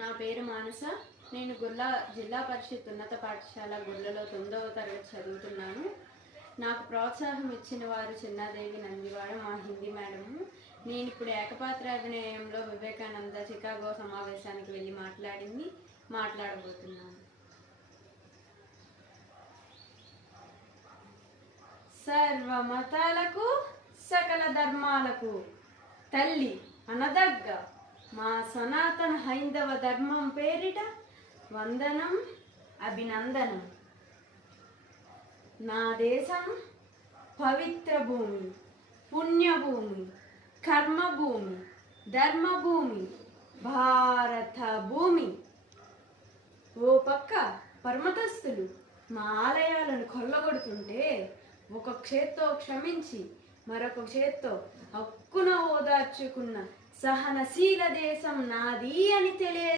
నా పేరు మానస. నేను గుర్ల జిల్లా పరిషత్ ఉన్నత పాఠశాల గుర్లలో 9వ తరగతి చదువుతున్నాను. నాకు ప్రోత్సాహం ఇచ్చిన వారు చిన్నాదేవి నందివాడ, మా హిందీ మేడము. నేను ఇప్పుడు ఏకపాత్రాభినయంలో వివేకానంద చికాగో సమావేశానికి వెళ్ళి మాట్లాడబోతున్నాను. సర్వమతాలకు సకల ధర్మాలకు తల్లి అనదగ్గ మా సనాతన హైందవ ధర్మం పేరిట వందనం, అభినందనం. నా దేశం పవిత్ర భూమి, పుణ్యభూమి, కర్మభూమి, ధర్మభూమి, భారత భూమి. ఓ పక్క పరమతస్థులు మా ఆలయాలను కొల్లగొడుతుంటే ఒక చేత్తో క్షమించి మరొక చేత్తో హక్కున ఓదార్చుకున్న సహనశీల దేశం నాది అని తెలియ